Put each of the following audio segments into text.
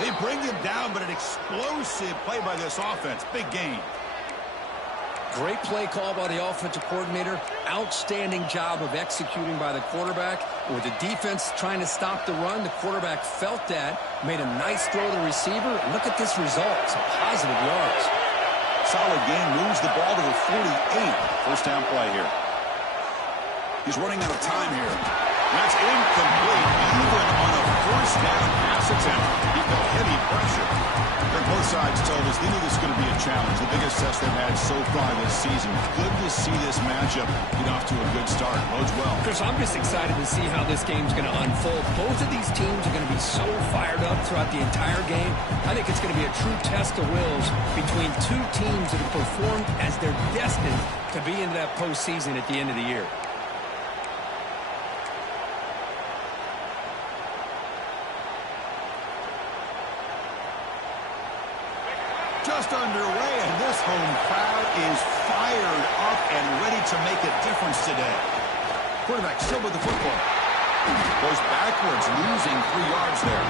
They bring him down, but an explosive play by this offense. Big gain. Great play call by the offensive coordinator. Outstanding job of executing by the quarterback. With the defense trying to stop the run, the quarterback felt that, made a nice throw to the receiver. And look at this result. Some positive yards. Solid gain, moves the ball to the 48. First down play here. He's running out of time here. That's incomplete, even on a first down pass attempt. He felt heavy pressure. And both sides told us they knew this was going to be a challenge. The biggest test they've had so far this season. Good to see this matchup get off to a good start. Bodes well. Chris, I'm just excited to see how this game's going to unfold. Both of these teams are going to be so fired up throughout the entire game. I think it's going to be a true test of wills between two teams that have performed as they're destined to be into that postseason at the end of the year. Just underway, and this home crowd is fired up and ready to make a difference today. Quarterback still with the football. Goes backwards, losing 3 yards there.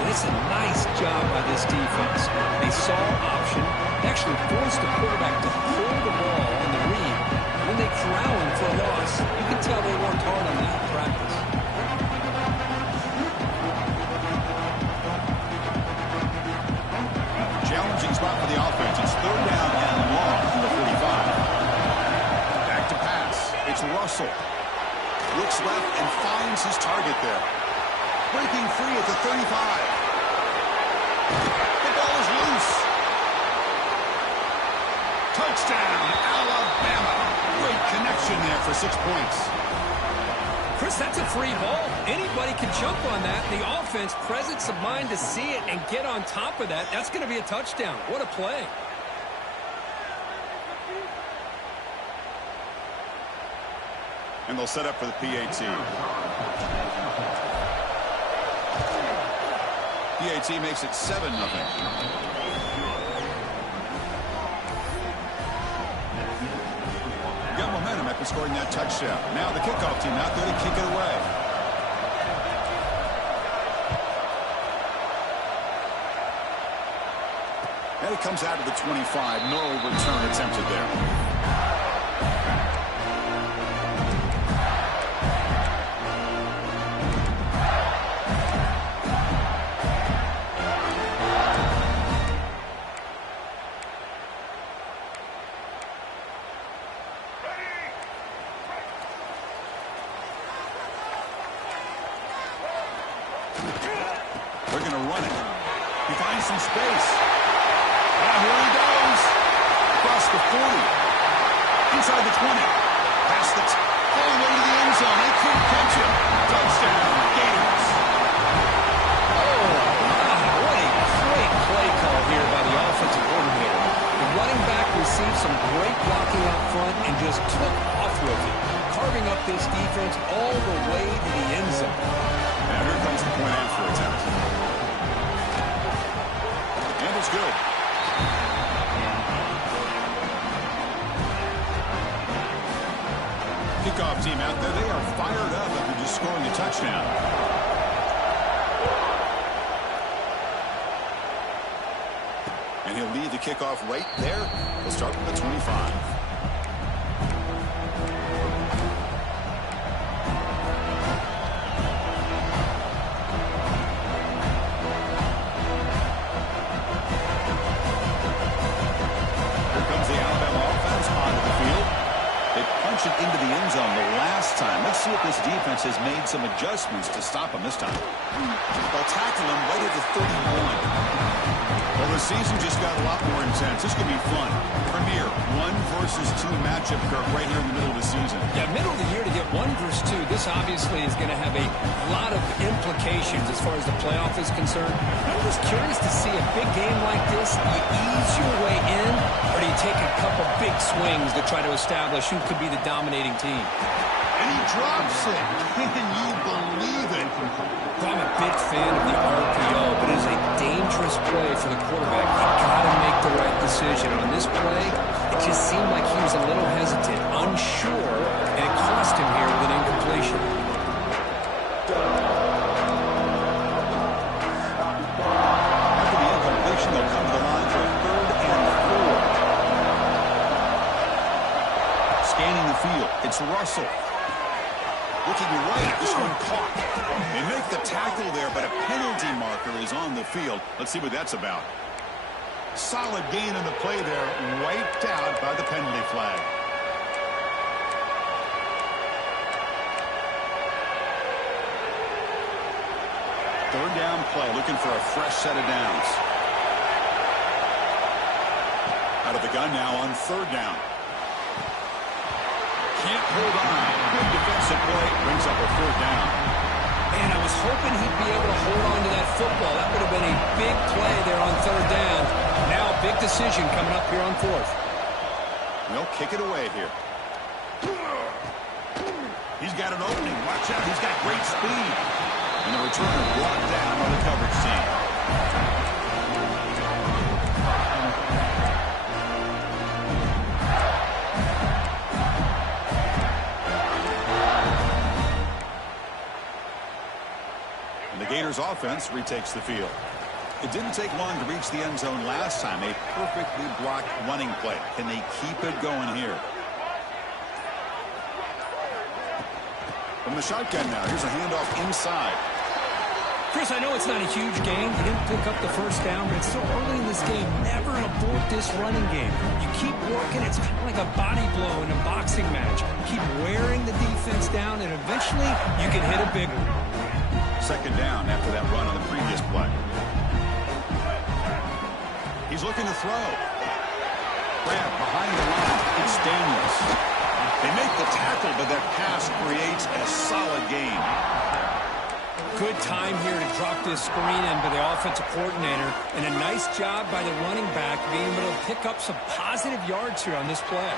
And it's a nice job by this defense. They saw option, actually forced the quarterback to pull the ball on the read. When they corral him for a loss, you can tell they worked hard on that in practice. Challenging spot for the offense. It's third down and long from the 45. Back to pass. It's Russell. Looks left and finds his target there. Breaking free at the 35. The ball is loose. Touchdown, Alabama. Great connection there for 6 points. Chris, that's a free ball. Anybody can jump on that. The offense, presence of mind to see it and get on top of that. That's going to be a touchdown. What a play. And they'll set up for the PAT. PAT makes it 7-0. Got momentum after scoring that touchdown. Now the kickoff team out there to kick it away. And it comes out of the 25. No return attempted there. They're going to run it. He finds some space. Oh, here he goes. Across the 40. Inside the 20. Past the all the way to the end zone. They couldn't catch him. Touchdown, Gators. Oh, wow. What a great play call here by the offensive coordinator. The running back received some great blocking up front and just took off with it, carving up this defense all the way to the end zone. And here comes the point after attempt. And it's good. Kickoff team out there. They are fired up after just scoring a touchdown. And he'll lead the kickoff right there. We'll start with the 25. Into the end zone the last time. Let's see if this defense has made some adjustments to stop him this time. They'll tackle him right at the 31. Well, the season just got a lot more intense. This could be fun. Premier 1 versus 2 matchup, Kirk, right here in the middle of the season. Yeah, middle of the year to get 1 versus 2. This obviously is going to have a lot of implications as far as the playoff is concerned. I'm just curious to see a big game like this. Do you ease your way in, or do you take a couple big swings to try to establish who could be the dominating team? And he drops it. Can you believe it? I'm a big fan of the RPO, but it is a dangerous play for the quarterback. You've got to make the right decision. On this play, it just seemed like he was a little hesitant, unsure, and it cost him here with an incompletion. looking right. This one caught. They make the tackle there, but a penalty marker is on the field. Let's see what that's about. Solid gain in the play there, wiped out by the penalty flag. Third down play, looking for a fresh set of downs. Out of the gun now on third down. Can't hold on. Good defensive play, brings up a third down. And I was hoping he'd be able to hold on to that football. That would have been a big play there on third down. Now a big decision coming up here on fourth. They'll kick it away here. He's got an opening. Watch out. He's got great speed. And the returner brought down by the coverage team. And the Gators offense retakes the field. It didn't take long to reach the end zone last time. A perfectly blocked running play. Can they keep it going here? From the shotgun now. Here's a handoff inside. Chris, I know it's not a huge game. They didn't pick up the first down, but it's so early in this game. Never abort this running game. You keep working. It's kind of like a body blow in a boxing match. Keep wearing the defense down, and eventually you can hit a big one. Second down after that run on the previous play. He's looking to throw. Grab behind the line. It's Daniels. They make the tackle, but that pass creates a solid gain. Good time here to drop this screen in by the offensive coordinator, and a nice job by the running back being able to pick up some positive yards here on this play.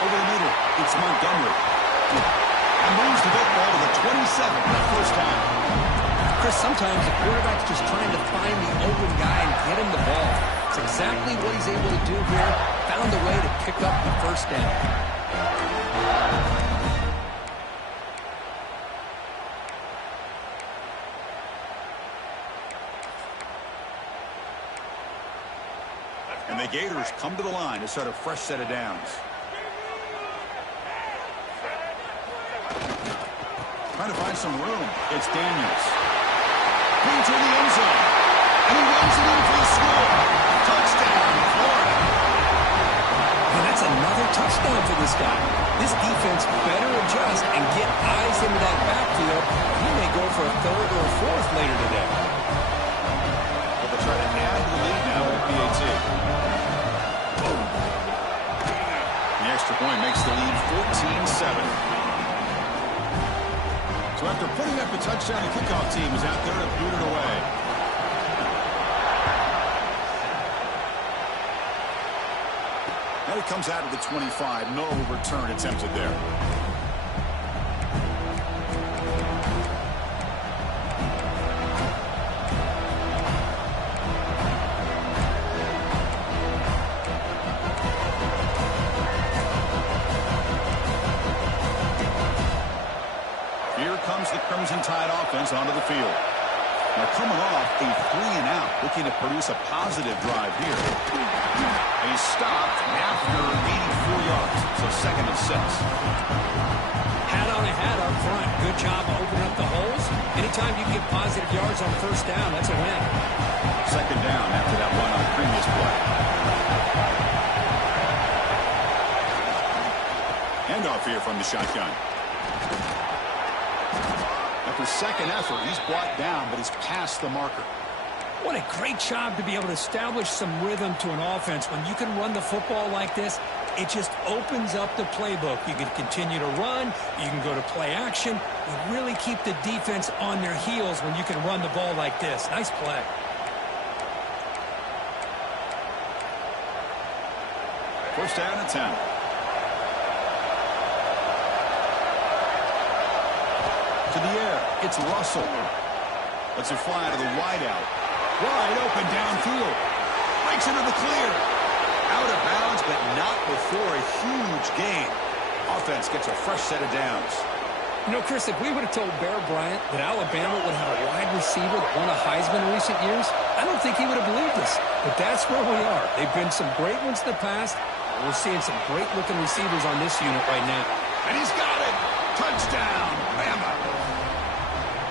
Over the middle, it's Montgomery. And moves the football to the 27 for the first time. Chris, sometimes the quarterback's just trying to find the open guy and get him the ball. It's exactly what he's able to do here. Found a way to pick up the first down. And the Gators come to the line to start a fresh set of downs. Trying to find some room. It's Daniels. Clean to the end zone. And he runs it in for the score. Touchdown, Florida. And that's another touchdown for this guy. This defense better adjust and get eyes into that backfield. He may go for a third or a fourth later today. But they'll try to add to the lead now with PAT. The extra point makes the lead 14-7. So after putting up a touchdown, the kickoff team is out there to boot it away. Now he comes out of the 25. No return attempted there. Comes the Crimson Tide offense onto the field. Now coming off a 3-and-out, looking to produce a positive drive here. And he's stopped after gaining 4 yards, so second and 6. Hat on a hat up front. Good job of opening up the holes. Anytime you get positive yards on first down, that's a win. Second down after that run on the previous play. Handoff here from the shotgun. After second effort, he's brought down, but he's past the marker. What a great job to be able to establish some rhythm to an offense. When you can run the football like this, it just opens up the playbook. You can continue to run. You can go to play action. You really keep the defense on their heels when you can run the ball like this. Nice play. First down and 10. To the air, it's Russell. Lets it fly to the wideout. Wide open downfield. Breaks into the clear. Out of bounds, but not before a huge gain. Offense gets a fresh set of downs. You know, Chris, if we would have told Bear Bryant that Alabama would have a wide receiver that won a Heisman in recent years, I don't think he would have believed us. But that's where we are. They've been some great ones in the past. We're seeing some great-looking receivers on this unit right now. And he's got it. Touchdown, Bama.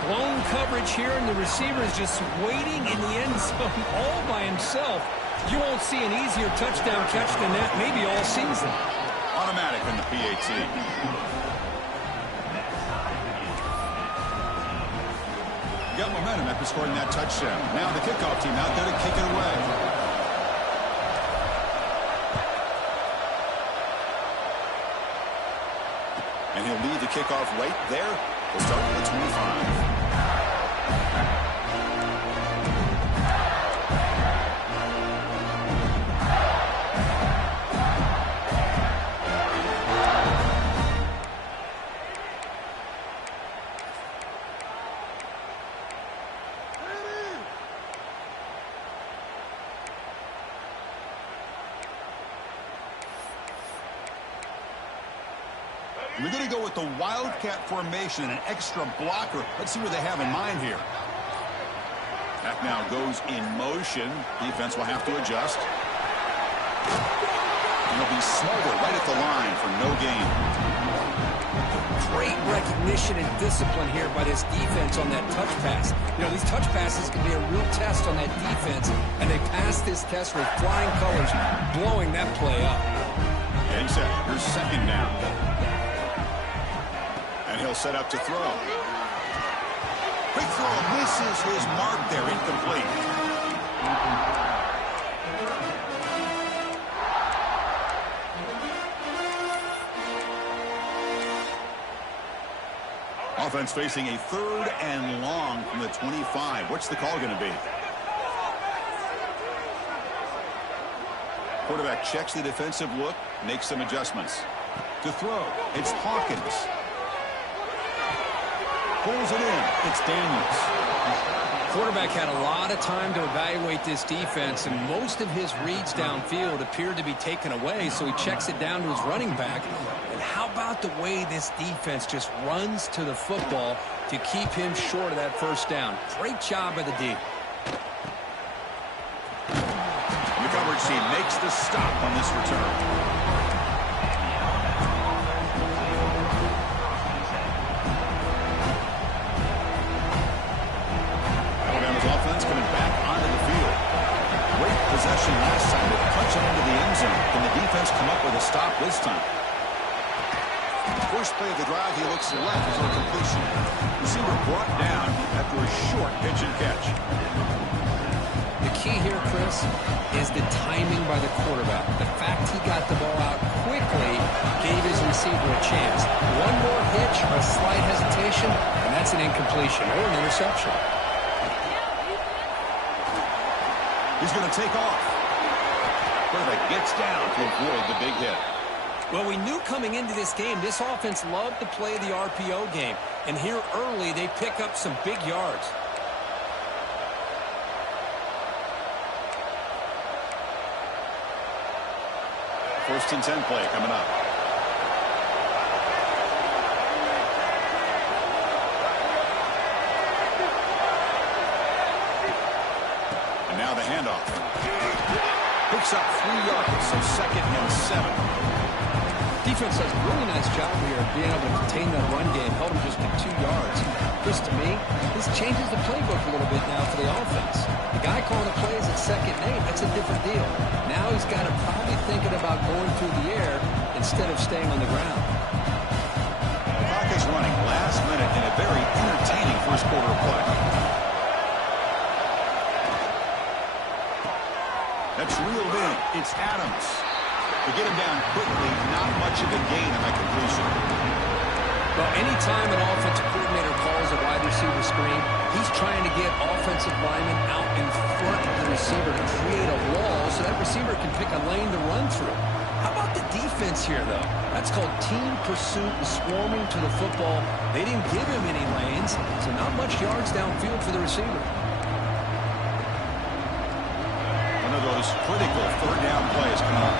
Blown coverage here, and the receiver is just waiting in the end zone all by himself. You won't see an easier touchdown catch than that maybe all season. Automatic in the PAT. Got momentum after scoring that touchdown. Now the kickoff team out there to kick it away. And he'll lead the kickoff right there. We'll start with the 25. We're going to go with the Wildcat formation and an extra blocker. Let's see what they have in mind here. That now goes in motion. Defense will have to adjust. And he'll be smothered right at the line for no gain. Great recognition and discipline here by this defense on that touch pass. You know, these touch passes can be a real test on that defense, and they passed this test with flying colors, blowing that play up. Getting set. Here's second down. And he'll set up to throw. Quick throw misses his mark there, incomplete. Offense facing a 3rd and long from the 25. What's the call going to be? Quarterback checks the defensive look, makes some adjustments. To throw, it's Hawkins. Pulls it in. It's Daniels. Quarterback had a lot of time to evaluate this defense, and most of his reads downfield appeared to be taken away, so he checks it down to his running back. And how about the way this defense just runs to the football to keep him short of that first down? Great job by the D. The coverage team makes the stop on this return. Possession last time to punch it into the end zone. Can the defense come up with a stop this time? First play of the drive, he looks left for completion. Receiver brought down after a short pitch and catch. The key here, Chris, is the timing by the quarterback. The fact he got the ball out quickly gave his receiver a chance. One more hitch or a slight hesitation, and that's an incompletion or an interception. He's going to take off. Quarterback gets down to avoid the big hit. Well, we knew coming into this game, this offense loved to play the RPO game. And here early, they pick up some big yards. First and 10 play coming up. Now the handoff. Picks up 3 yards, so 2nd and 7. Defense does a really nice job here of being able to contain that run game. Held him just to 2 yards. Chris, to me, this changes the playbook a little bit now for the offense. The guy calling the plays at 2nd and 8, that's a different deal. Now he's got to probably thinking about going through the air instead of staying on the ground. The clock is running last minute in a very entertaining first quarter of play. That's reeled in. It's Adams. To get him down quickly, not much of a gain in that completion. Well, anytime an offensive coordinator calls a wide receiver screen, he's trying to get offensive linemen out in front of the receiver to create a wall so that receiver can pick a lane to run through. How about the defense here, though? That's called team pursuit and swarming to the football. They didn't give him any lanes, so not much yards downfield for the receiver. One of those critical 3rd down plays coming up.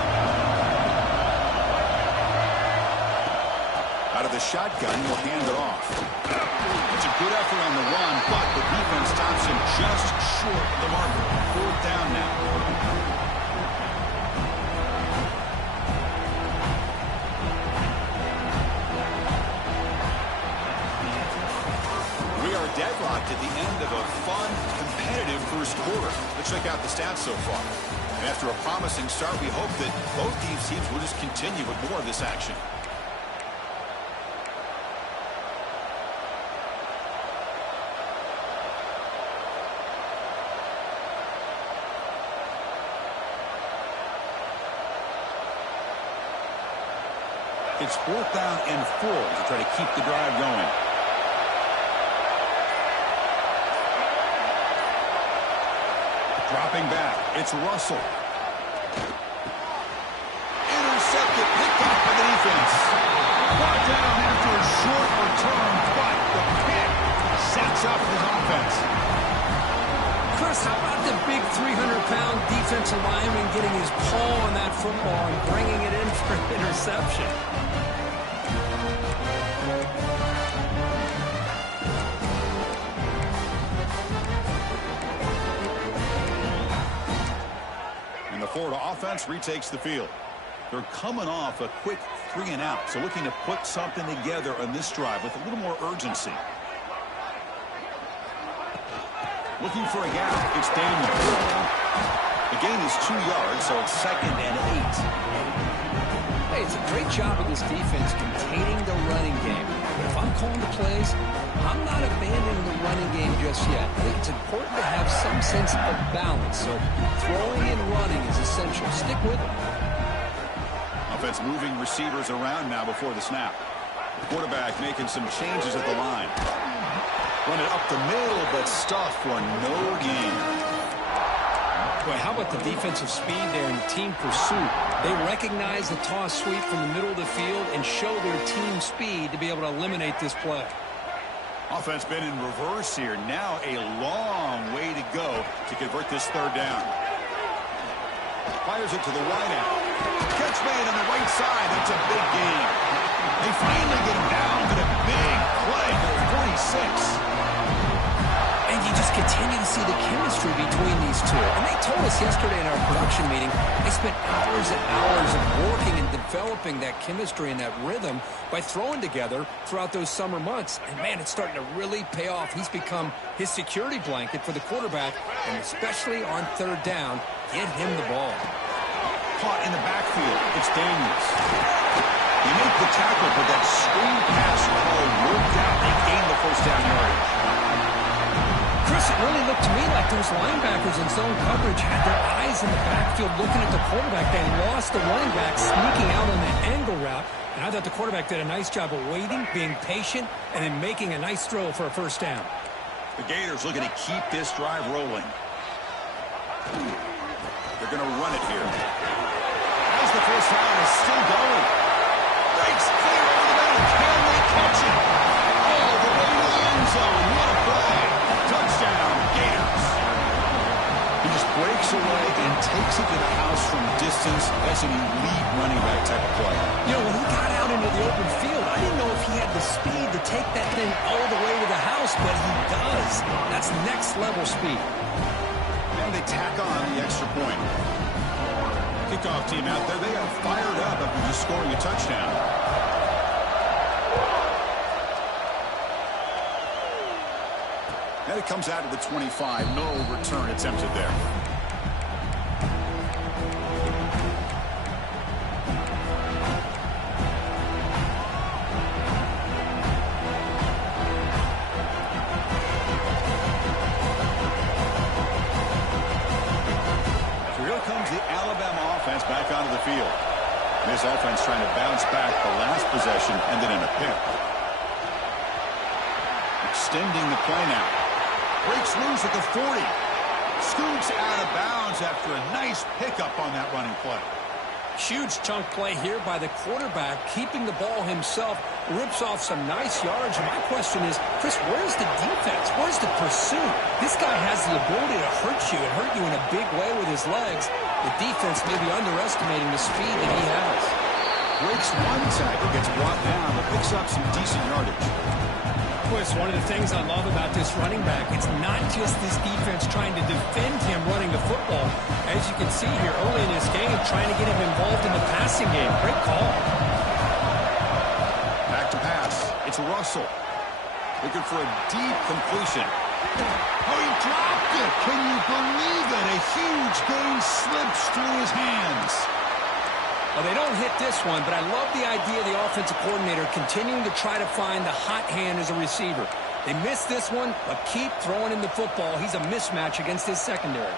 Out of the shotgun, he'll hand it off. It's a good effort on the run, but the defense stops him just short of the marker. 4th down now. first quarter. Let's check out the stats so far. And after a promising start, we hope that both these teams will just continue with more of this action. It's 4th down and 4 to try to keep the drive going. Dropping back, it's Russell. Intercepted, picked off by the defense. Brought down after a short return, but the pick sets up his offense. Chris, how about the big 300-pound defensive lineman getting his paw on that football and bringing it in for an interception? And the Florida offense retakes the field. They're coming off a quick 3-and-out, so looking to put something together on this drive with a little more urgency. Looking for a gap, it's Daniels. The gain is 2 yards, so it's 2nd and 8. Hey, it's a great job of this defense containing the running game. But if I'm calling the plays, I'm not abandoning the running game just yet. I think it's important to have some sense of balance. So throwing and running is essential. Stick with it. Offense moving receivers around now before the snap. The quarterback making some changes at the line. Run it up the middle, but stuffed for no gain. Boy, how about the defensive speed there in team pursuit? They recognize the toss sweep from the middle of the field and show their team speed to be able to eliminate this play. Offense been in reverse here. Now a long way to go to convert this 3rd down. Fires it to the wideout. Catch made on the right side. That's a big gain. They finally get him down, but a big play for 46. And you just continue to see the chemistry between these two. And they told us yesterday in our production meeting, they spent hours and hours of working and developing that chemistry and that rhythm by throwing together throughout those summer months. And, man, it's starting to really pay off. He's become his security blanket for the quarterback, and especially on 3rd down, get him the ball. Caught in the backfield. It's Daniels. They make the tackle, but that screen pass call worked out. They gained the 1st down yardage. Chris, it really looked to me like those linebackers in zone coverage had their eyes in the backfield looking at the quarterback. They lost the running back sneaking out on that angle route. And I thought the quarterback did a nice job of waiting, being patient, and then making a nice throw for a 1st down. The Gators looking to keep this drive rolling. They're going to run it here. As the 1st down is still going. Breaks clear over the middle. Can they catch it? All the way to the end zone. What a play. Touchdown, Gators. He just breaks away and takes it to the house from distance. That's an elite running back type of play. You know, when he got out into the open field, I didn't know if he had the speed to take that thing all the way to the house, but he does. That's next level speed. And they tack on the extra point. Kickoff team out there, they are fired up after just scoring a touchdown. And it comes out to the 25. No return attempted there. So here comes the Alabama offense back onto the field. And this offense trying to bounce back the last possession, ended in a pick. Extending the play now. Breaks loose at the 40. Scoots out of bounds after a nice pickup on that running play. Huge chunk play here by the quarterback, keeping the ball himself, rips off some nice yardage. And my question is, Chris, where's the defense? Where's the pursuit? This guy has the ability to hurt you and hurt you in a big way with his legs. The defense may be underestimating the speed that he has. Breaks one tackle, gets brought down, but picks up some decent yardage. Chris, one of the things I love about this running back, it's not just this defense trying to defend him running the football. As you can see here early in this game, trying to get him involved in the passing game. Great call. Back to pass. It's Russell. Looking for a deep completion. Oh, he dropped it. Can you believe it? A huge gain slips through his hands. Well, they don't hit this one, but I love the idea of the offensive coordinator continuing to try to find the hot hand as a receiver. They missed this one, but keep throwing him the football. He's a mismatch against his secondary.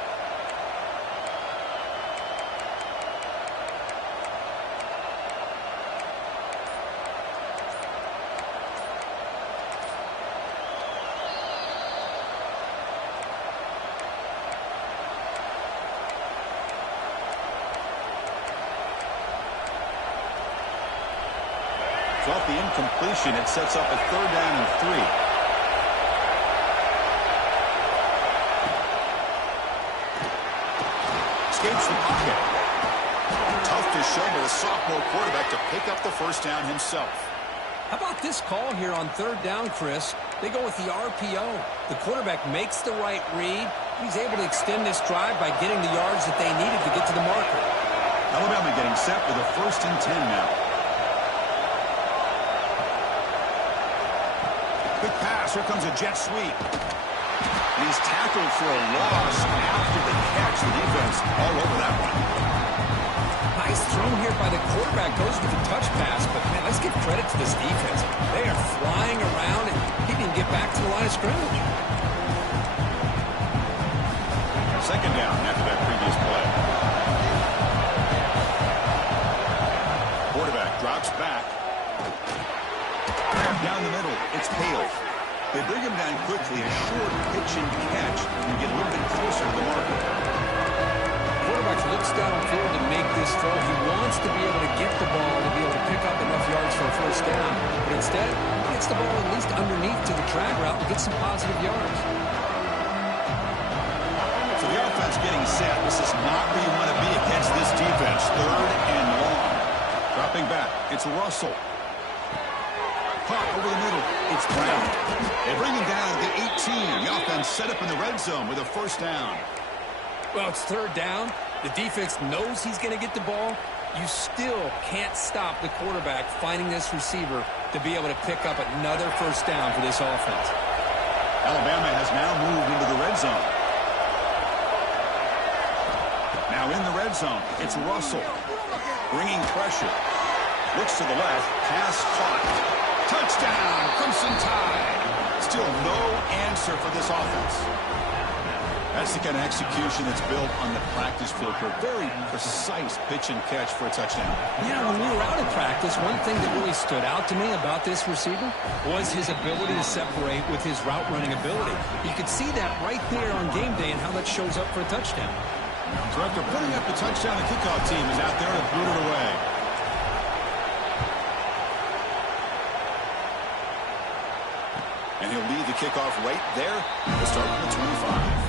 Off the incompletion, it sets up a 3rd down and 3. Escapes the pocket. Tough to show to the sophomore quarterback to pick up the 1st down himself. How about this call here on 3rd down, Chris? They go with the RPO. The quarterback makes the right read. He's able to extend this drive by getting the yards that they needed to get to the marker. Alabama getting set with a 1st and 10 now. Quick pass. Here comes a jet sweep. And he's tackled for a loss after the catch. The defense all over that one. Nice throw here by the quarterback. Goes with the touch pass. But, man, let's give credit to this defense. They are flying around, and he didn't get back to the line of scrimmage. 2nd down after that previous play. Quarterback drops back. Down the middle, it's Hale. They bring him down quickly, a short pitch and catch, and get a little bit closer to the marker. Quarterback looks downfield to make this throw. He wants to be able to get the ball to be able to pick up enough yards for a 1st down. But instead, he gets the ball at least underneath to the drag route and gets some positive yards. So the offense getting set. This is not where you want to be against this defense. 3rd and long. Dropping back, it's Russell. Caught over the middle. It's Brown. They bring him down at the 18. The offense set up in the red zone with a 1st down. Well, it's 3rd down. The defense knows he's going to get the ball. You still can't stop the quarterback finding this receiver to be able to pick up another 1st down for this offense. Alabama has now moved into the red zone. Now in the red zone, it's Russell. Bringing pressure. Looks to the left. Pass caught. Touchdown, Crimson Tide. Still no answer for this offense. That's the kind of execution that's built on the practice field. Very precise pitch and catch for a touchdown. Yeah, when we were out of practice, one thing that really stood out to me about this receiver was his ability to separate with his route running ability. You could see that right there on game day and how that shows up for a touchdown. So after putting up the touchdown, the kickoff team is out there to boot it away. And he'll lead the kickoff right there. We'll start from the 25.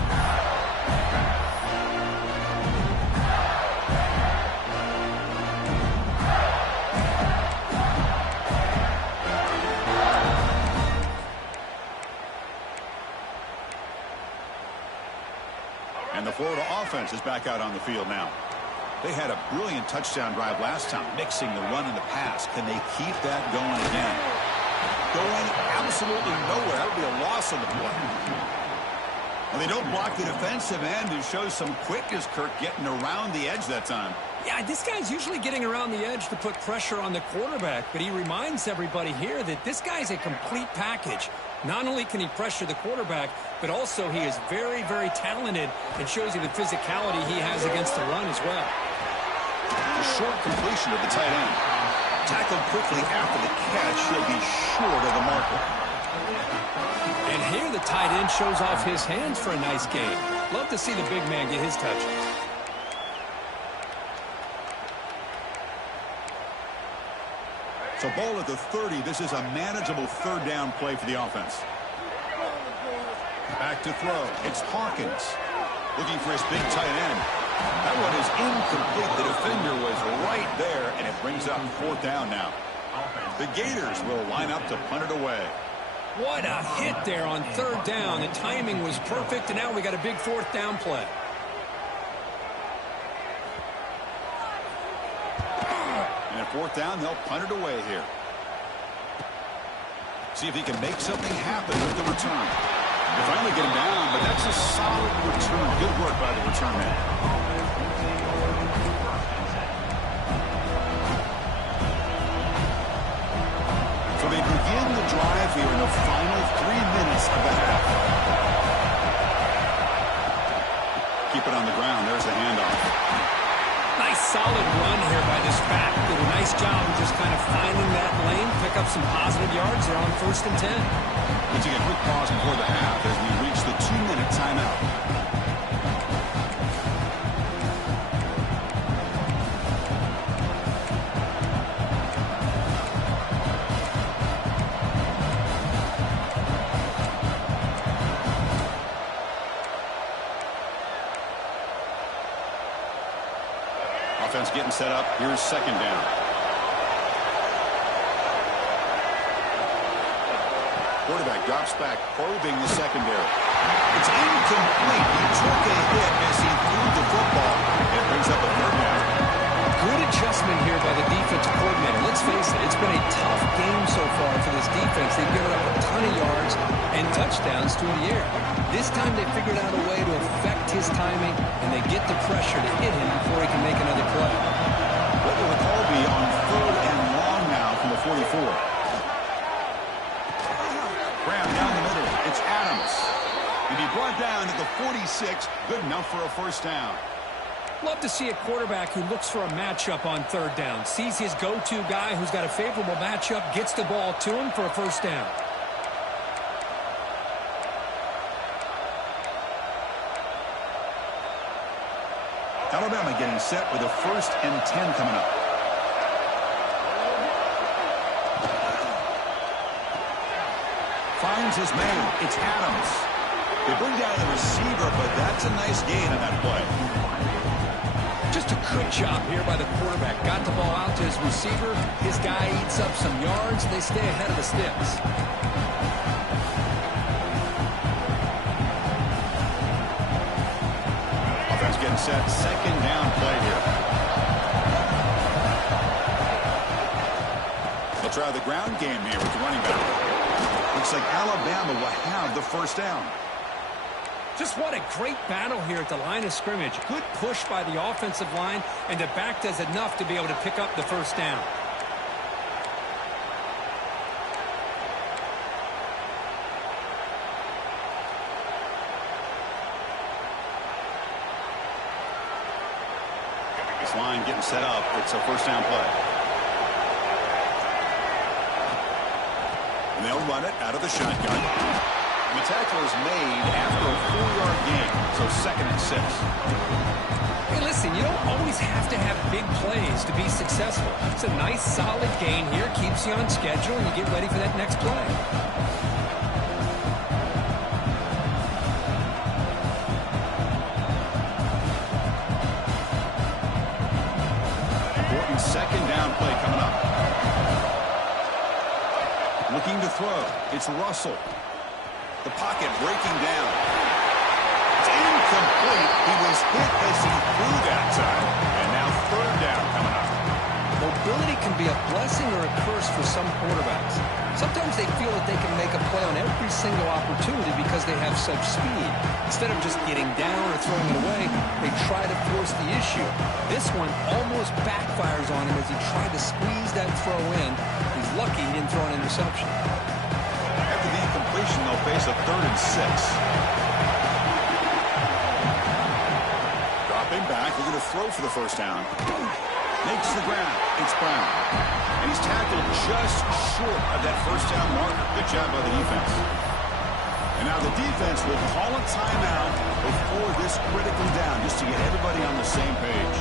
And the Florida offense is back out on the field now. They had a brilliant touchdown drive last time, mixing the run and the pass. Can they keep that going again? Going absolutely nowhere. That would be a loss on the play. And they don't block the defensive end and show some quickness, Kirk, getting around the edge that time. Yeah, this guy's usually getting around the edge to put pressure on the quarterback, but he reminds everybody here that this guy's a complete package. Not only can he pressure the quarterback, but also he is very, very talented and shows you the physicality he has against the run as well. A short completion of the tight end. Tackled quickly after the catch, he'll be short of the marker. And here the tight end shows off his hands for a nice gain. Love to see the big man get his touches. So ball at the 30. This is a manageable third down play for the offense. Back to throw. It's Hawkins looking for his big tight end. That one is incomplete. The defender was right there, and it brings up fourth down now. The Gators will line up to punt it away. What a hit there on third down. The timing was perfect, and now we got a big fourth down play. And at fourth down, they'll punt it away here. See if he can make something happen with the return. They finally get him down, but that's a solid return. Good work by the return man. So they begin the drive here in the final 3 minutes of the half. Keep it on the ground. There's the handoff. Nice solid run here by this back. Did a nice job of just kind of finding that lane, pick up some positive yards there on 1st and 10. We'll take a quick pause before the half as we reach the 2-minute timeout. Offense getting set up. Here's 2nd down. Quarterback drops back, probing the secondary. It's incomplete. He took a hit as he threw the football. It brings up a 3rd down. Good adjustment here by the defensive coordinator. Let's face it, it's been a tough game so far for this defense. They've given up a ton of yards and touchdowns through the air. This time they figured out a way to affect his timing, and they get the pressure to hit him before he can make another play. What will the call be on 3rd and long now from the 44? Graham down the middle. It's Adams. And he brought down at the 46. Good enough for a 1st down. Love to see a quarterback who looks for a matchup on 3rd down. Sees his go-to guy who's got a favorable matchup, gets the ball to him for a 1st down. Alabama getting set with a 1st and 10 coming up. Finds his man. It's Adams. They bring down the receiver, but that's a nice gain on that play. Just a good job here by the quarterback. Got the ball out to his receiver. His guy eats up some yards. They stay ahead of the sticks. Offense getting set. 2nd down play here. They'll try the ground game here with the running back. Looks like Alabama will have the 1st down. Just what a great battle here at the line of scrimmage. Good push by the offensive line, and the back does enough to be able to pick up the 1st down. This line getting set up. It's a 1st down play. And they'll run it out of the shotgun. And the tackle is made after a 4-yard gain, so 2nd and 6. Hey, listen, you don't always have to have big plays to be successful. It's a nice, solid gain here. Keeps you on schedule, and you get ready for that next play. Important 2nd down play coming up. Looking to throw. It's Russell. The pocket breaking down. It's incomplete. He was hit as he threw that time. And now 3rd down coming up. Mobility can be a blessing or a curse for some quarterbacks. Sometimes they feel that they can make a play on every single opportunity because they have such speed. Instead of just getting down or throwing it away, they try to force the issue. This one almost backfires on him as he tried to squeeze that throw in. He's lucky he didn't throw an interception. After the incompletion, they'll face a 3rd and 6. Dropping back, looking to throw for the 1st down. Makes the ground. It's Brown. And he's tackled just short of that 1st down marker. Good job by the defense. And now the defense will call a timeout before this critical down, just to get everybody on the same page.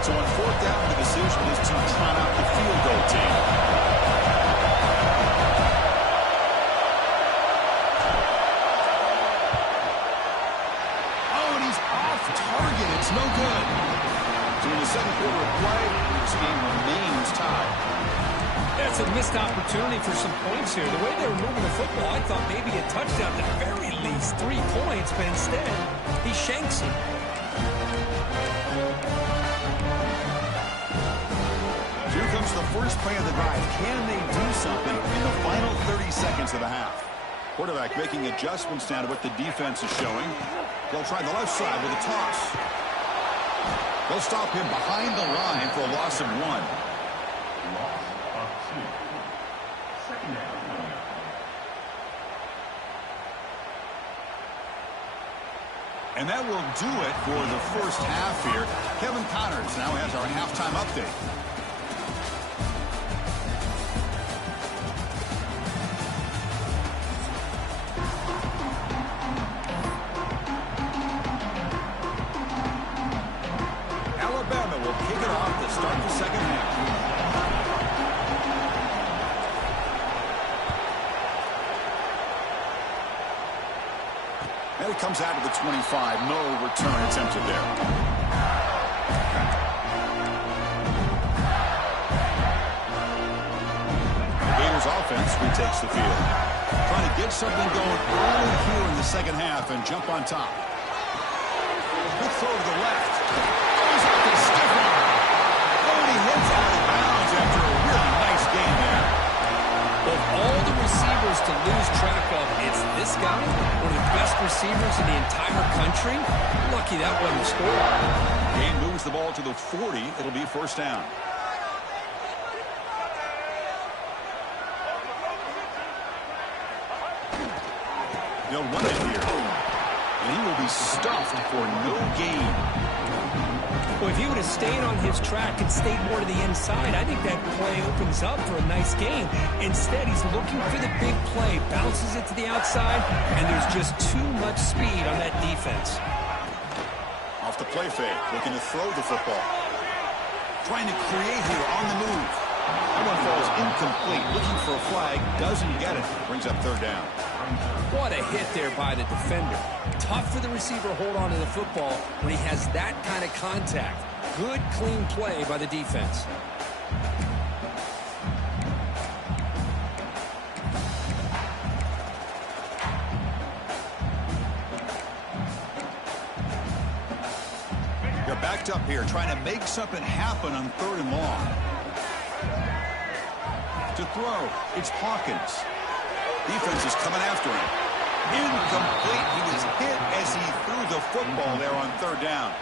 So on 4th down, the decision is to trot out the field goal team. Oh, and he's off target. It's no good. So in the 2nd quarter of play, this game remains tied. That's a missed opportunity for some points here. The way they were moving the football, I thought maybe a touchdown, at the very least 3 points, but instead, he shanks it. was the first play of the drive. Can they do something in the final 30 seconds of the half? Quarterback making adjustments now to what the defense is showing. They'll try the left side with a toss. They'll stop him behind the line for a loss of 1. Loss of 2. Second down. And that will do it for the first half here. Kevin Connors now has our halftime update. Alabama will kick it off to start the second half. And it comes out to the 25. No return attempted there. The Gators offense retakes the field. Trying to get something going early here in the second half and jump on top. Good throw to the left. Goes out to stiff arm. Oh, he hits out of bounds after a really nice game there. Of all the receivers to lose track of, it's this guy, one of the best receivers in the entire country. Lucky that wasn't the score. Game moves the ball to the 40. It'll be first down. They'll run it here. And he will be stuffed for no gain. Well, if he would have stayed on his track and stayed more to the inside, I think that play opens up for a nice game. Instead, he's looking for the big play, bounces it to the outside, and there's just too much speed on that defense. Off the play fake, looking to throw the football. Trying to create here on the move. That one falls incomplete. Looking for a flag, doesn't get it. Brings up third down. What a hit there by the defender. Tough for the receiver to hold on to the football when he has that kind of contact. Good, clean play by the defense. They're backed up here, trying to make something happen on 3rd and long. To throw, it's Hawkins. Defense is coming after him. Incomplete. He was hit as he threw the football there on 3rd down.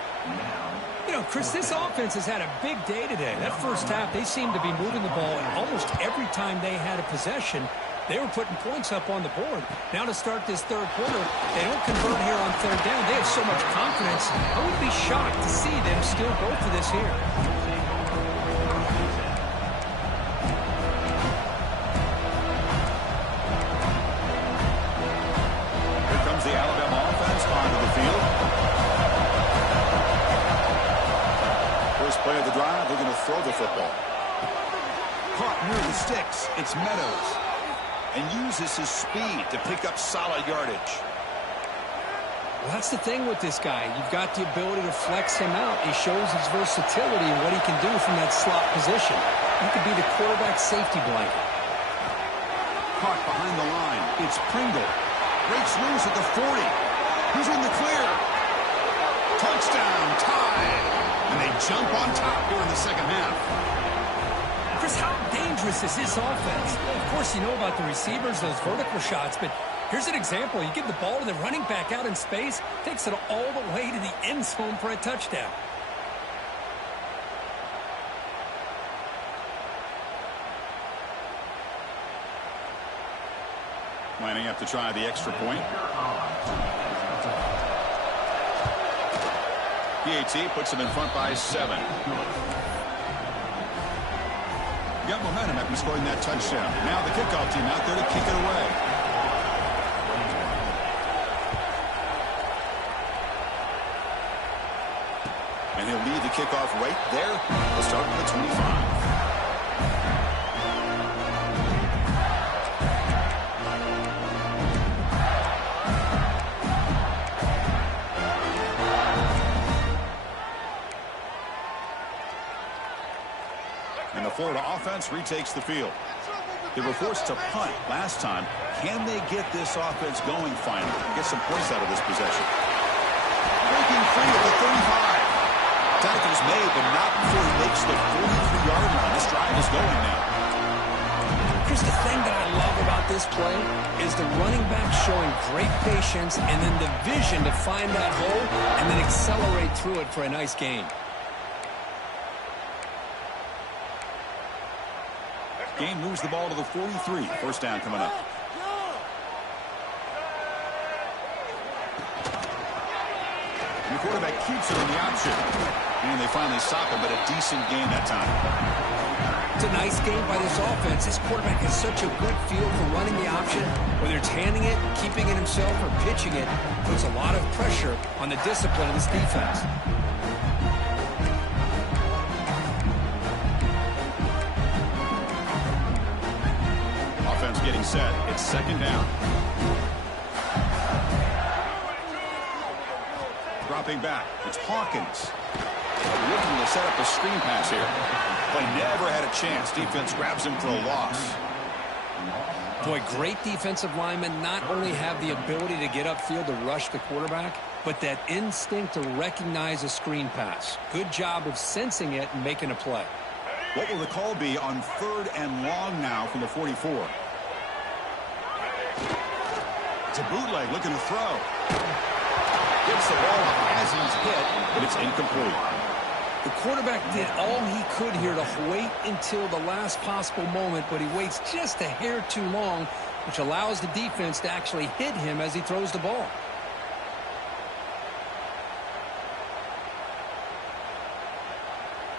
You know, Chris, this offense has had a big day today. That first half, they seemed to be moving the ball, and almost every time they had a possession, they were putting points up on the board. Now to start this 3rd quarter, they don't convert here on 3rd down. They have so much confidence. I would be shocked to see them still go for this here. The Alabama offense onto the field. First play of the drive, they're going to throw the football. Caught near the sticks. It's Meadows. And uses his speed to pick up solid yardage. Well, that's the thing with this guy. You've got the ability to flex him out. He shows his versatility and what he can do from that slot position. He could be the quarterback safety blanket. Caught behind the line. It's Pringle. Breaks loose at the 40. He's in the clear. Touchdown, tie. And they jump on top here in the second half. Chris, how dangerous is this offense? Well, of course, you know about the receivers, those vertical shots, but here's an example. You give the ball to the running back out in space, takes it all the way to the end zone for a touchdown. Lining up to try the extra point. PAT puts him in front by 7. Got momentum after scoring that touchdown. Now the kickoff team out there to kick it away. And he'll lead the kickoff right there. We'll start with the 25. And the Florida offense retakes the field. They were forced to punt last time. Can they get this offense going finally? Get some points out of this possession. Breaking free at the 35. Tackle's made, but not before he makes the 43-yard line. This drive is going now. Chris, the thing that I love about this play is the running back showing great patience and then the vision to find that hole and then accelerate through it for a nice gain. Gain moves the ball to the 43. First down coming up. And the quarterback keeps it in the option. And they finally stop him, but a decent gain that time. It's a nice game by this offense. This quarterback has such a good feel for running the option. Whether it's handing it, keeping it himself, or pitching it, puts a lot of pressure on the discipline of this defense. Offense getting set. It's second down. Dropping back. It's Hawkins. Looking to set up a screen pass here. Play never had a chance. Defense grabs him for a loss. Boy, great defensive linemen not only have the ability to get upfield to rush the quarterback, but that instinct to recognize a screen pass. Good job of sensing it and making a play. What will the call be on 3rd and long now from the 44? It's a bootleg looking to throw. Gets the ball up as he's hit, but it's incomplete. The quarterback did all he could here to wait until the last possible moment, but he waits just a hair too long, which allows the defense to actually hit him as he throws the ball.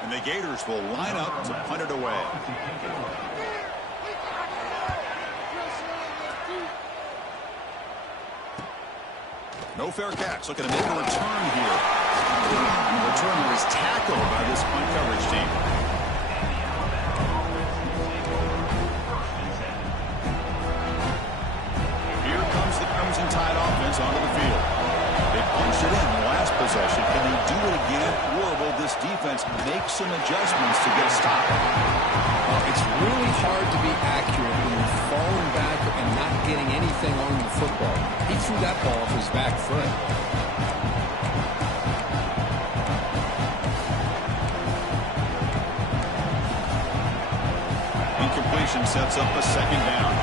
And the Gators will line up to punt it away. No fair catch. Looking to make a return here. And the returner is tackled by this punt coverage team. Here comes the Crimson Tide offense onto the field. They punched it in the last possession. Can they do it again, or will this defense make some adjustments to get a stop? Well, it's really hard to be accurate when you're falling back and not getting anything on the football. He threw that ball off his back foot. Incompletion sets up a second down.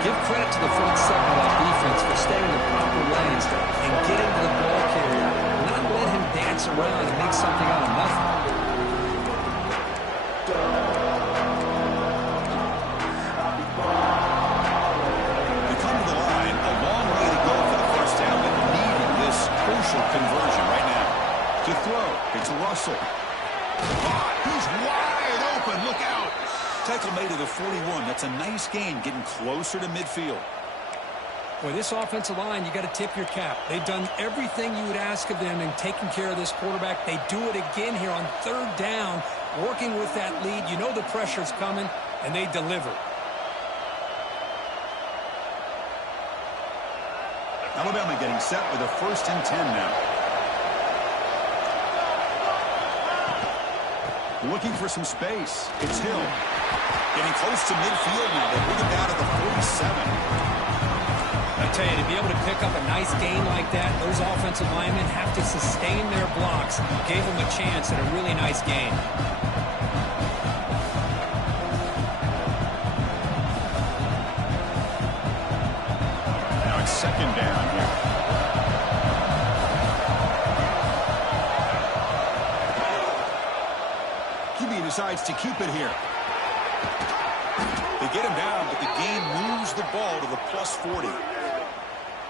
Give credit to the front seven of that defense for staying in the proper lanes and getting to the ball carrier. Not let him dance around and make something out of nothing. They come to the line. A long way to go for the first down, but needing this crucial conversion right now. To throw, it's Russell. He's wide open. Look out. Tackle made to the 41. That's a nice gain, getting closer to midfield. Boy, this offensive line, you got to tip your cap. They've done everything you would ask of them in taking care of this quarterback. They do it again here on 3rd down, working with that lead. You know the pressure's coming, and they deliver. Alabama getting set with a 1st and 10 now. Looking for some space. It's Hill. Getting close to midfield now. They bring it down to the 47. I tell you, to be able to pick up a nice gain like that, those offensive linemen have to sustain their blocks. Gave them a chance at a really nice gain. Now it's second down here. QB decides to keep it here. They get him down, but the game moves the ball to the plus 40.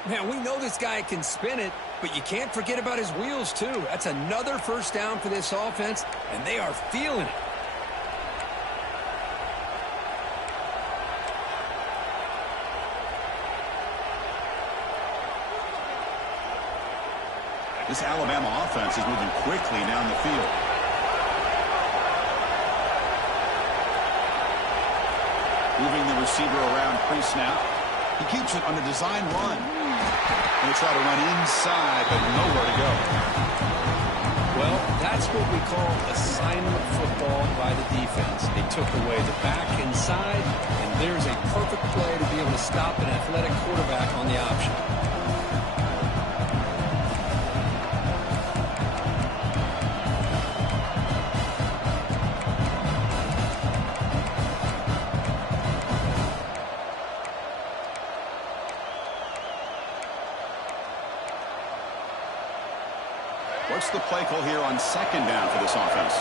Man, we know this guy can spin it, but you can't forget about his wheels, too. That's another first down for this offense, and they are feeling it. This Alabama offense is moving quickly down the field. Moving the receiver around pre-snap. He keeps it on a design run. Going to try to run inside, but nowhere to go. Well, that's what we call assignment football by the defense. They took away the back inside, and there's a perfect play to be able to stop an athletic quarterback on the option. What's the play call here on second down for this offense?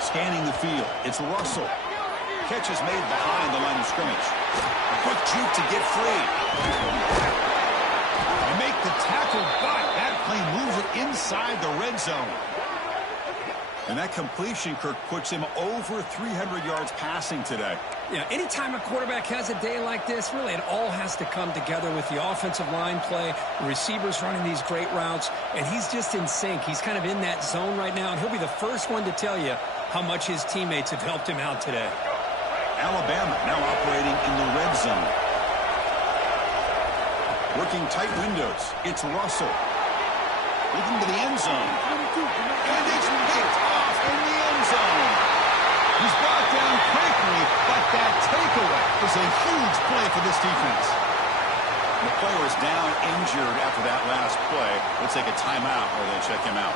Scanning the field. It's Russell. Catch is made behind the line of scrimmage. A quick juke to get free. And make the tackle, but that play moves it inside the red zone. And that completion, Kirk, puts him over 300 yards passing today. Yeah, anytime a quarterback has a day like this, really it all has to come together with the offensive line play, the receivers running these great routes, and he's just in sync. He's kind of in that zone right now, and he'll be the first one to tell you how much his teammates have helped him out today. Alabama now operating in the red zone. Working tight windows. It's Russell. Looking to the end zone. And it's picked off in the end zone. He's brought down quickly, but that takeaway is a huge play for this defense. The player is down injured after that last play. We'll take a timeout while they check him out.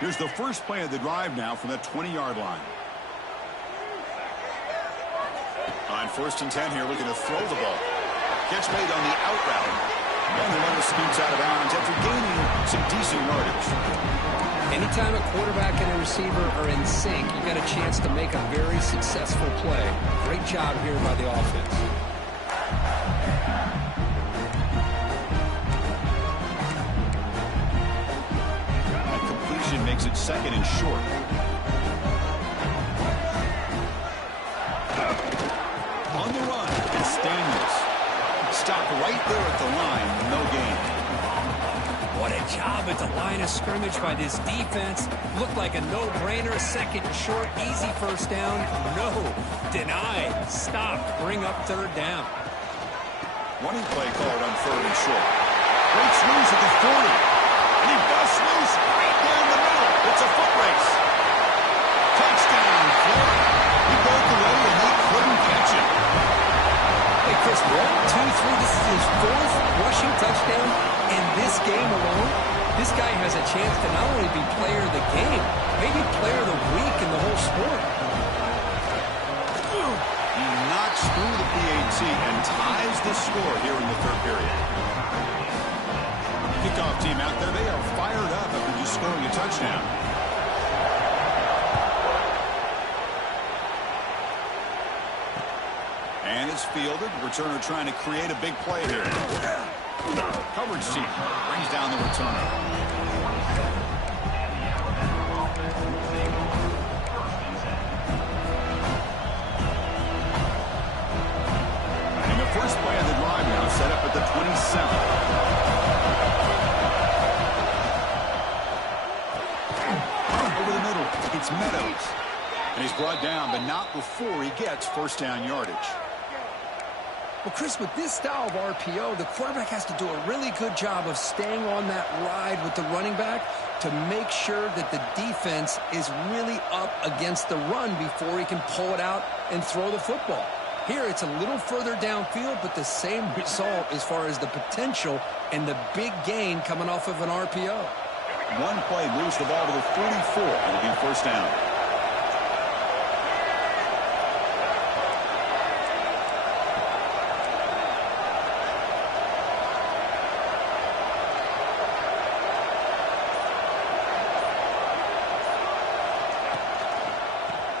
Here's the first play of the drive now from that 20-yard line. On 1st and 10 here, looking to throw the ball. Catch made on the out route. And the runner scoots out of bounds after gaining some decent yardage. Anytime a quarterback and a receiver are in sync, you got a chance to make a very successful play. Great job here by the offense. That completion makes it 2nd and short. On the run, it's Daniels. Stopped right there at the line, no gain. What a job at the line of scrimmage by this defense. Looked like a no-brainer. 2nd and short, easy 1st down. No, denied. Stop, bring up 3rd down. Running play called on 3rd and short. Breaks loose at the 40. And he busts loose right down the middle. It's a foot race. Touchdown, Florida. He broke away and they couldn't catch him. Hey, Chris, 1, 2, 3. This is his 4th rushing touchdown in this game alone. This guy has a chance to not only be player of the game, maybe player of the week in the whole sport. He knocks through the PAT and ties the score here in the 3rd period. Kickoff team out there, they are fired up after just scoring a touchdown. And it's fielded. Returner trying to create a big play here. Coverage team brings down the returner. And the first play of the drive now set up at the 27. Over the middle, it's Meadows. And he's brought down, but not before he gets 1st down yardage. Well, Chris, with this style of RPO, the quarterback has to do a really good job of staying on that ride with the running back to make sure that the defense is really up against the run before he can pull it out and throw the football. Here, it's a little further downfield, but the same result as far as the potential and the big gain coming off of an RPO. One play moves the ball to the 44. It'll be 1st down.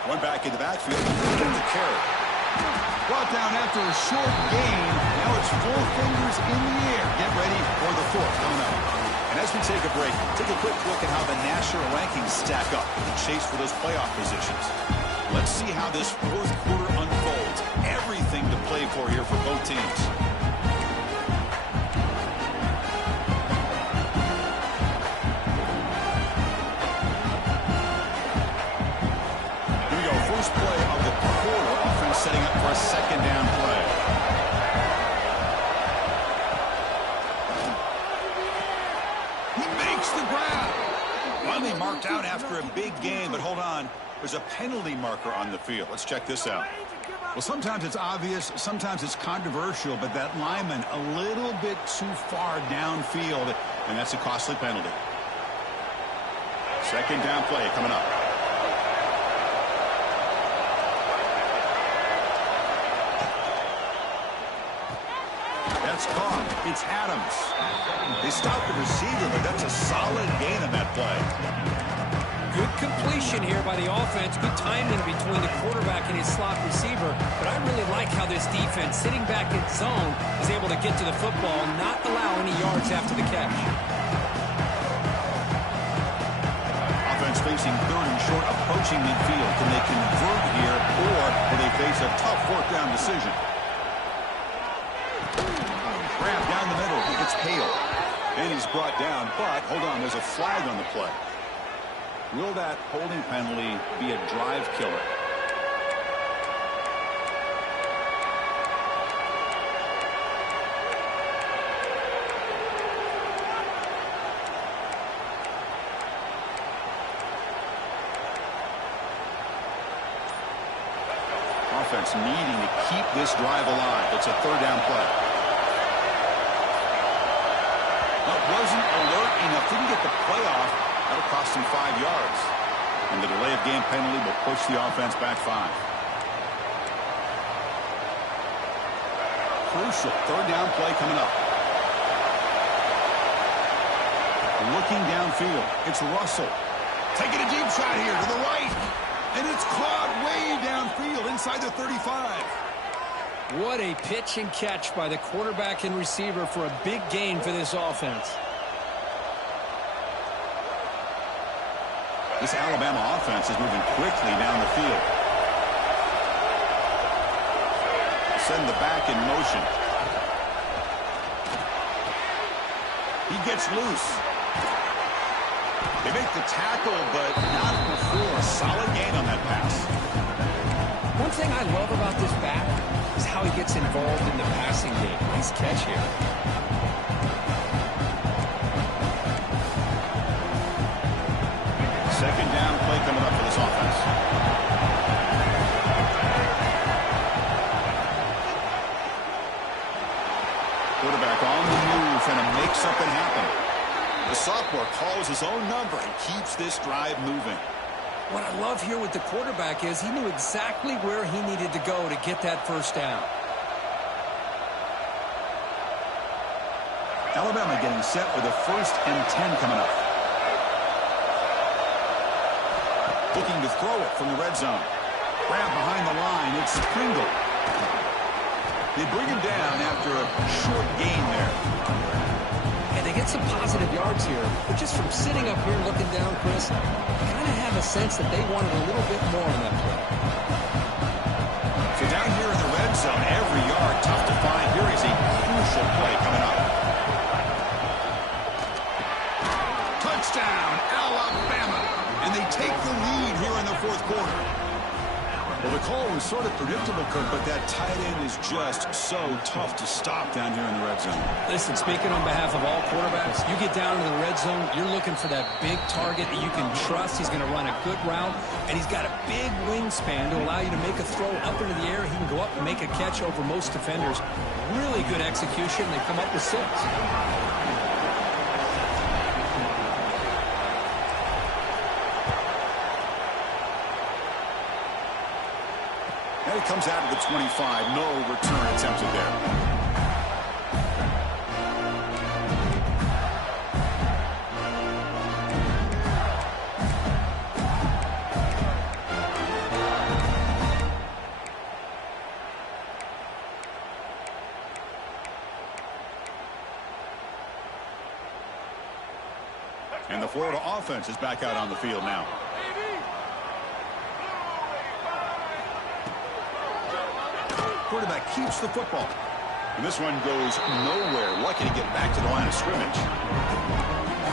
One back in the backfield. The carry. Brought down after a short gain. Now it's 4 fingers in the air. Get ready for the 4th. Coming up. And as we take a break, take a quick look at how the national rankings stack up in the chase for those playoff positions. Let's see how this 4th quarter unfolds. Everything to play for here for both teams. Here we go. First play of the quarter. Offense setting up for a second down play. He makes the grab. Finally marked out after a big game, but hold on. There's a penalty marker on the field. Let's check this out. Well, sometimes it's obvious, sometimes it's controversial, but that lineman a little bit too far downfield, and that's a costly penalty. Second down play coming up. That's caught. It's Adams. They stopped the receiver, but that's a solid gain on that play. Good completion here by the offense. Good timing between the quarterback and his slot receiver. But I really like how this defense, sitting back in zone, is able to get to the football, not allow any yards after the catch. Offense facing third and short, approaching midfield. Can they convert here, or will they face a tough fourth down decision? Grab down the middle. It's Hale. And he's brought down, but hold on, there's a flag on the play. Will that holding penalty be a drive killer? Offense needing to keep this drive alive. It's a third down play. But wasn't alert enough. Didn't get the play off. That'll cost him 5 yards. And the delay of game penalty will push the offense back 5. Crucial third down play coming up. Looking downfield. It's Russell. Taking a deep shot here to the right. And it's caught way downfield inside the 35. What a pitch and catch by the quarterback and receiver for a big gain for this offense. This Alabama offense is moving quickly down the field. Send the back in motion. He gets loose. They make the tackle, but not before. A solid gain on that pass. One thing I love about this back is how he gets involved in the passing game. Nice catch here. Second down play coming up for this offense. Quarterback on the move, trying to make something happen. The sophomore calls his own number and keeps this drive moving. What I love here with the quarterback is he knew exactly where he needed to go to get that first down. Alabama getting set with a 1st and 10 coming up. Looking to throw it from the red zone. Grab behind the line. It's Pringle. They bring him down after a short gain there. And they get some positive yards here. But just from sitting up here looking down, Chris, I kind of have a sense that they wanted a little bit more on that play. So down here in the red zone, every yard tough to find. Here is a crucial play coming up. Touchdown, Alabama. And they take the lead here in the fourth quarter. Well, the call was sort of predictable, Kirk, but that tight end is just so tough to stop down here in the red zone. Listen, speaking on behalf of all quarterbacks, you get down to the red zone, you're looking for that big target that you can trust. He's going to run a good route, and he's got a big wingspan to allow you to make a throw up into the air. He can go up and make a catch over most defenders. Really good execution. They come up with 6. And it comes out of the 25. No return attempted there. And the Florida offense is back out on the field now. quarterback keeps the football. And this one goes nowhere. Lucky to get back to the line of scrimmage.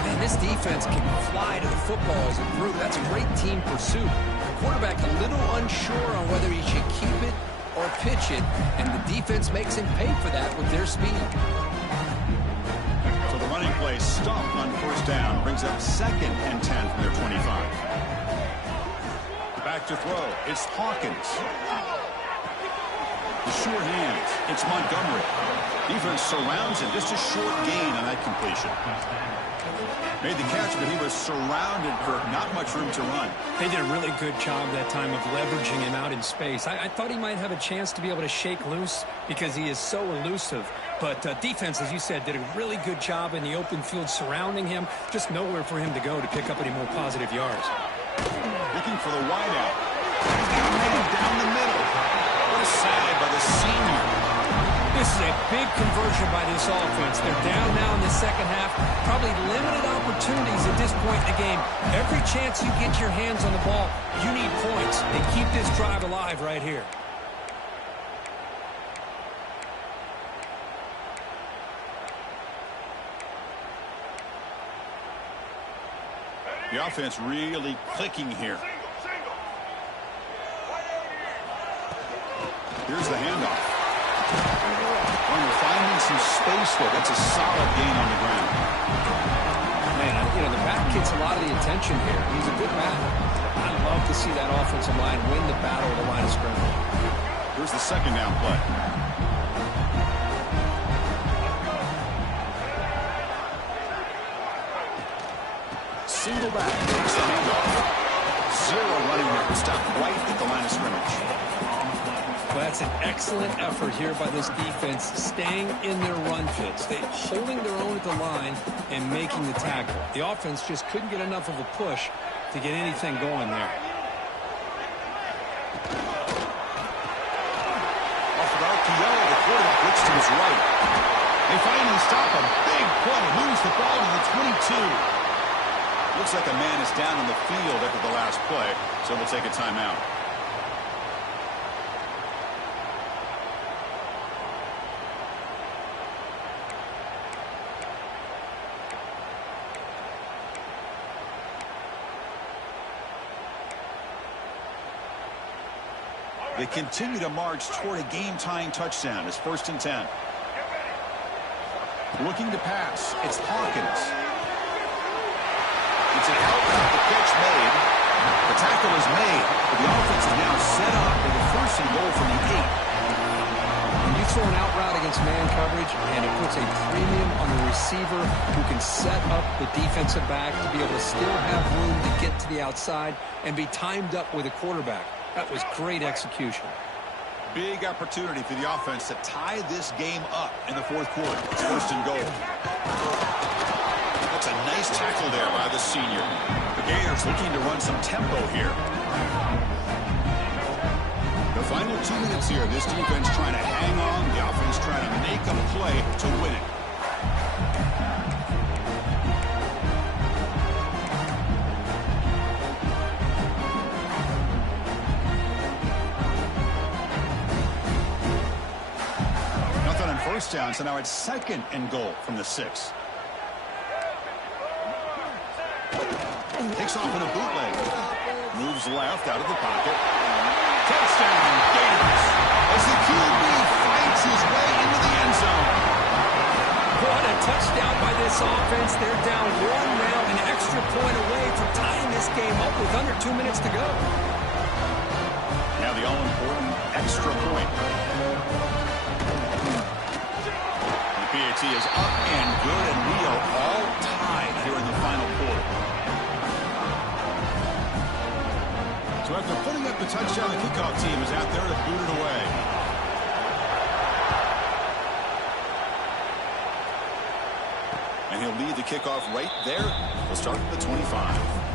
Man, this defense can fly to the football as a group. That's a great team pursuit. The quarterback a little unsure on whether he should keep it or pitch it, and the defense makes him pay for that with their speed. So the running play stopped on first down. Brings up 2nd and 10 from their 25. Back to throw. It's Hawkins. The sure hands. It's Montgomery. Defense surrounds him. Just a short gain on that completion. Made the catch, but he was surrounded, Kirk. Not much room to run. They did a really good job that time of leveraging him out in space. I thought he might have a chance to be able to shake loose because he is so elusive. But defense, as you said, did a really good job in the open field surrounding him. Just nowhere for him to go to pick up any more positive yards. Looking for the wideout. Down the middle. What a side by the senior. This is a big conversion by this offense. They're down now in the second half. Probably limited opportunities at this point in the game. Every chance you get your hands on the ball, you need points. And keep this drive alive right here. The offense really clicking here. Here's the handoff. Finding some space there. That's a solid gain on the ground. Man, you know, the back gets a lot of the attention here. He's a good back. I love to see that offensive line win the battle at the line of scrimmage. Here's the 2nd down play. Single back. Takes the handoff. Zero running room. Stopped right at the line of scrimmage. Well, that's an excellent effort here by this defense, staying in their run fits. They holding their own at the line and making the tackle. The offense just couldn't get enough of a push to get anything going there. Off the RPO, the quarterback looks to his right. They finally stop him. Big play. Moves the ball to the 22. Looks like a man is down on the field after the last play, so we'll take a timeout. They continue to march toward a game-tying touchdown. It's 1st and 10. Looking to pass. It's Hawkins. It's an out. The pitch made. The tackle is made. But the offense is now set up with a 1st and goal from the 8. When you throw an out route against man coverage, and it puts a premium on the receiver who can set up the defensive back to be able to still have room to get to the outside and be timed up with a quarterback. That was great execution. Big opportunity for the offense to tie this game up in the 4th quarter. It's 1st and goal. That's a nice tackle there by the senior. The Gators looking to run some tempo here. The final 2 minutes here. This defense trying to hang on. The offense trying to make a play to win it. First down, so now it's 2nd and goal from the 6. Takes off in a bootleg. Moves left out of the pocket. Touchdown, Gators. As the QB fights his way into the end zone. What a touchdown by this offense. They're down 1 now, an extra point away from tying this game up with under 2 minutes to go. Now the all-important extra point. PAT is up and good, and we are all tied here in the final quarter. So after putting up the touchdown, the kickoff team is out there to boot it away. And he'll lead the kickoff right there. We'll start at the 25.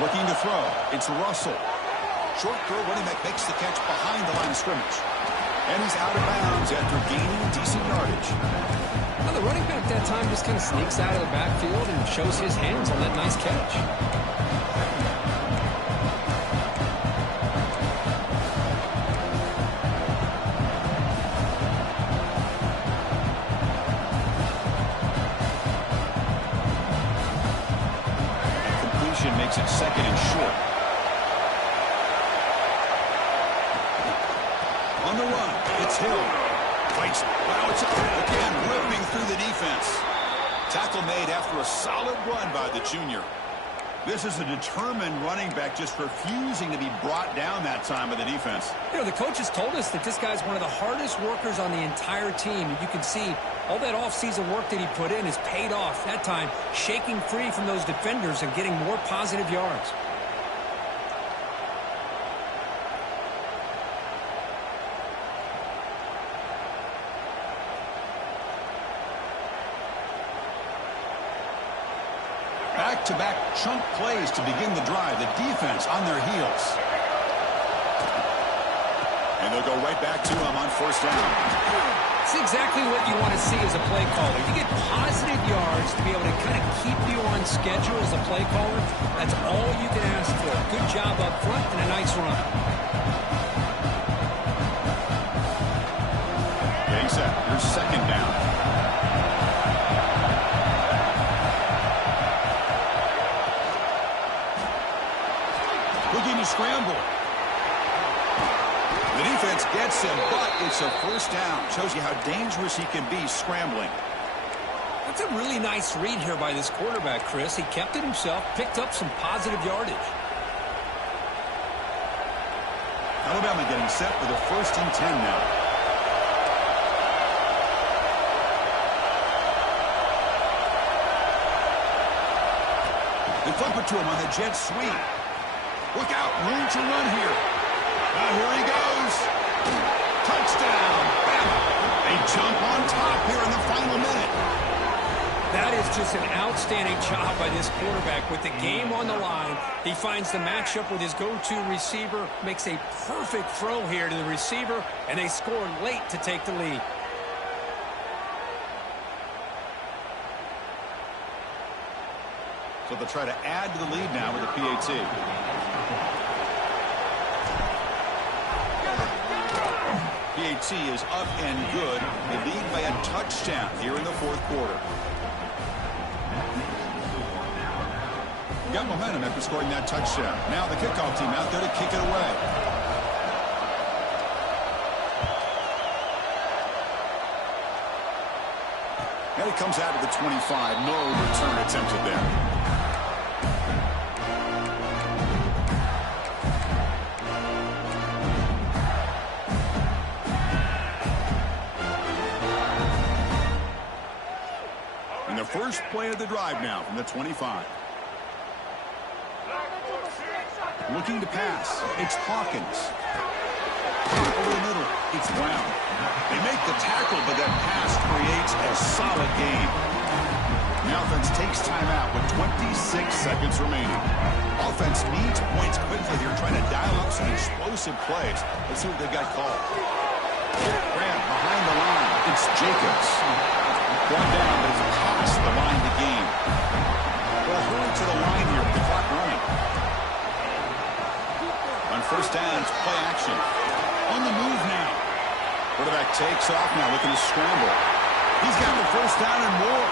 Looking to throw. It's Russell. Short throw, running back makes the catch behind the line of scrimmage. And he's out of bounds after gaining decent yardage. Well, the running back that time just kind of sneaks out of the backfield and shows his hands on that nice catch. Completion makes it 2nd and short. On the run, it's Hill. Fights. Wow, it's again ripping through the defense. Tackle made after a solid run by the junior. This is a determined running back just refusing to be brought down that time by the defense. You know, the coaches told us that this guy's one of the hardest workers on the entire team. And you can see all that offseason work that he put in has paid off. That time, shaking free from those defenders and getting more positive yards. Back-to-back chunk plays to begin the drive. The defense on their heels. And they'll go right back to him on 1st down. It's exactly what you want to see as a play caller. You get positive yards to be able to kind of keep you on schedule as a play caller. That's all you can ask for. Good job up front and a nice run. Getting set. Here's 2nd down. Looking to scramble. The defense gets him, but it's a 1st down. Shows you how dangerous he can be scrambling. That's a really nice read here by this quarterback, Chris. He kept it himself, picked up some positive yardage. Alabama getting set for the 1st and 10 now. They flip it to him on the jet sweep. Look out, room to run here. Now here he goes. Touchdown, Bama. They jump on top here in the final minute. That is just an outstanding job by this quarterback. With the game on the line, he finds the matchup with his go-to receiver, makes a perfect throw here to the receiver, and they score late to take the lead. So they'll try to add to the lead now with a PAT. PAT is up and good. They lead by a touchdown here in the 4th quarter. Got momentum after scoring that touchdown. Now the kickoff team out there to kick it away. And it comes out to the 25. No return attempted there. And the first play of the drive now from the 25. Looking to pass. It's Hawkins. Over the middle. It's Brown. They make the tackle, but that pass creates a solid gain. The offense takes timeout with 26 seconds remaining. Offense needs points quickly here, trying to dial up some explosive plays. Let's see what they got called. Grant behind the line. It's Jacobs. Going down, but it's past the line to gain. Well, hurry to the line here with the clock running. On 1st down, it's play action. On the move now. Quarterback takes off now, looking to scramble. He's got the 1st down and more.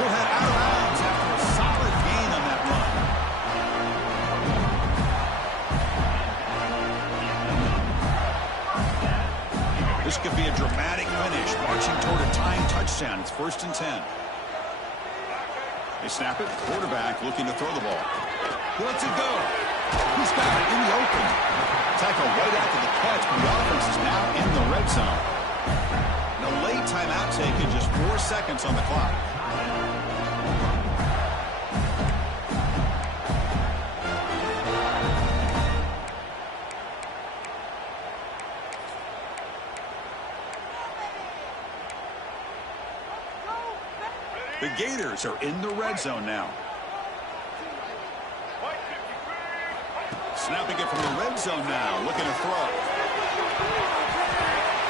He'll head out of bounds after a solid gain on that run. This could be a dramatic finish, marching toward a tying touchdown. It's 1st and 10. They snap it. Quarterback looking to throw the ball. He lets it go. He's got it in the open. Tackle right after the catch, but the offense is now in the red zone. And a late timeout taken, just 4 seconds on the clock. The Gators are in the red zone now. Snapping it from the red zone now. Looking to throw.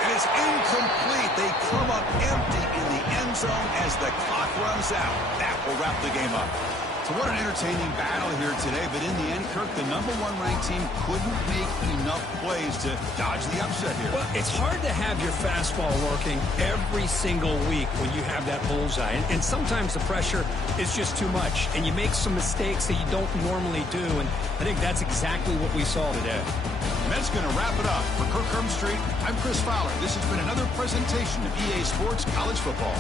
And it's incomplete. They come up empty in the end zone as the clock runs out. That will wrap the game up. So what an entertaining battle here today. But in the end, Kirk, the number one ranked team couldn't make enough plays to dodge the upset here. Well, it's hard to have your fastball working every single week when you have that bullseye. And sometimes the pressure is just too much. And you make some mistakes that you don't normally do. And I think that's exactly what we saw today. And that's going to wrap it up. For Kirk Street, I'm Chris Fowler. This has been another presentation of EA Sports College Football.